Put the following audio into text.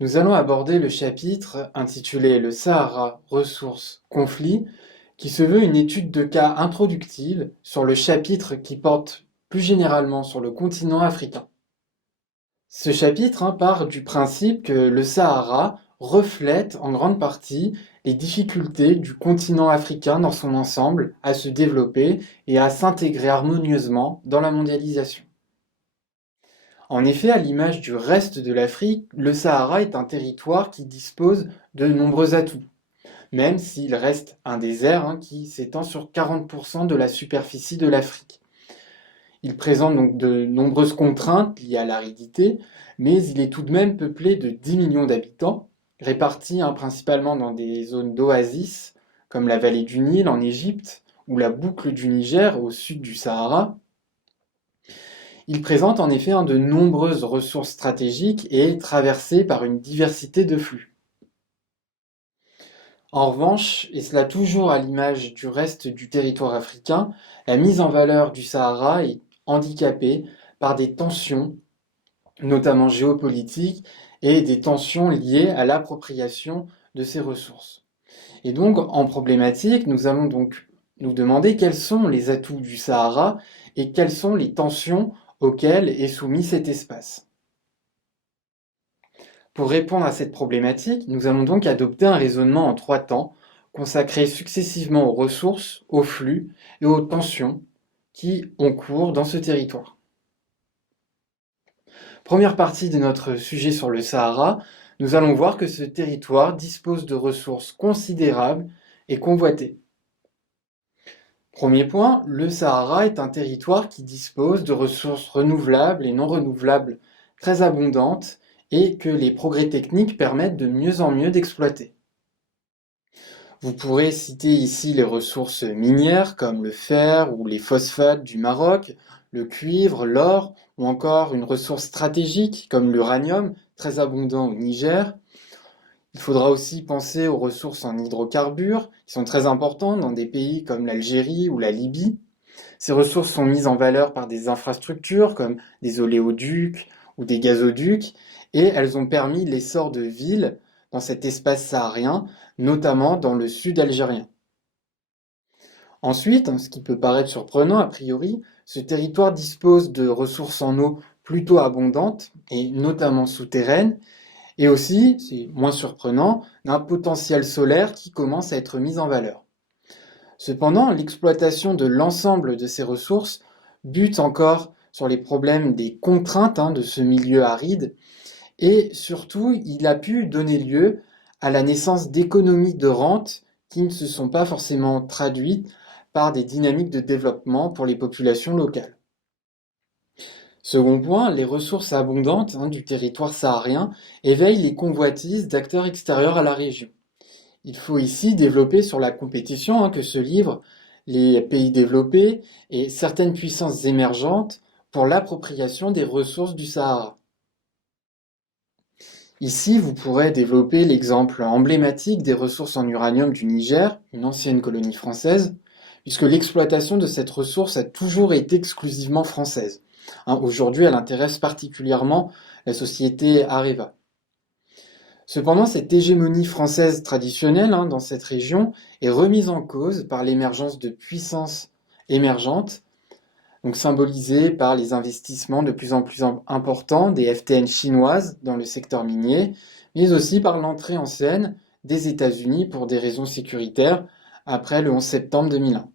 Nous allons aborder le chapitre intitulé Le Sahara, ressources, conflits, qui se veut une étude de cas introductive sur le chapitre qui porte plus généralement sur le continent africain. Ce chapitre part du principe que le Sahara reflète en grande partie les difficultés du continent africain dans son ensemble à se développer et à s'intégrer harmonieusement dans la mondialisation. En effet, à l'image du reste de l'Afrique, le Sahara est un territoire qui dispose de nombreux atouts, même s'il reste un désert qui s'étend sur 40% de la superficie de l'Afrique. Il présente donc de nombreuses contraintes liées à l'aridité, mais il est tout de même peuplé de 10 millions d'habitants, répartis principalement dans des zones d'oasis, comme la vallée du Nil en Égypte ou la boucle du Niger au sud du Sahara. Il présente en effet de nombreuses ressources stratégiques et est traversé par une diversité de flux. En revanche, et cela toujours à l'image du reste du territoire africain, la mise en valeur du Sahara est handicapée par des tensions, notamment géopolitiques, et des tensions liées à l'appropriation de ces ressources. Et donc, en problématique, nous allons donc nous demander quels sont les atouts du Sahara et quelles sont les tensions auxquelles est soumis cet espace. Pour répondre à cette problématique, nous allons donc adopter un raisonnement en 3 temps, consacré successivement aux ressources, aux flux et aux tensions qui ont cours dans ce territoire. Première partie de notre sujet sur le Sahara, nous allons voir que ce territoire dispose de ressources considérables et convoitées. Premier point, le Sahara est un territoire qui dispose de ressources renouvelables et non renouvelables très abondantes et que les progrès techniques permettent de mieux en mieux d'exploiter. Vous pourrez citer ici les ressources minières comme le fer ou les phosphates du Maroc, le cuivre, l'or ou encore une ressource stratégique comme l'uranium, très abondant au Niger. Il faudra aussi penser aux ressources en hydrocarbures, qui sont très importantes dans des pays comme l'Algérie ou la Libye. Ces ressources sont mises en valeur par des infrastructures comme des oléoducs ou des gazoducs, et elles ont permis l'essor de villes dans cet espace saharien, notamment dans le sud algérien. Ensuite, ce qui peut paraître surprenant a priori, ce territoire dispose de ressources en eau plutôt abondantes, et notamment souterraines, et aussi, c'est moins surprenant, d'un potentiel solaire qui commence à être mis en valeur. Cependant, l'exploitation de l'ensemble de ces ressources bute encore sur les problèmes des contraintes de ce milieu aride et surtout, il a pu donner lieu à la naissance d'économies de rente qui ne se sont pas forcément traduites par des dynamiques de développement pour les populations locales. Second point, les ressources abondantes du territoire saharien éveillent les convoitises d'acteurs extérieurs à la région. Il faut ici développer sur la compétition que se livrent les pays développés et certaines puissances émergentes pour l'appropriation des ressources du Sahara. Ici, vous pourrez développer l'exemple emblématique des ressources en uranium du Niger, une ancienne colonie française, puisque l'exploitation de cette ressource a toujours été exclusivement française. Aujourd'hui, elle intéresse particulièrement la société Areva. Cependant, cette hégémonie française traditionnelle dans cette région est remise en cause par l'émergence de puissances émergentes, donc symbolisées par les investissements de plus en plus importants des FTN chinoises dans le secteur minier, mais aussi par l'entrée en scène des États-Unis pour des raisons sécuritaires après le 11 septembre 2001.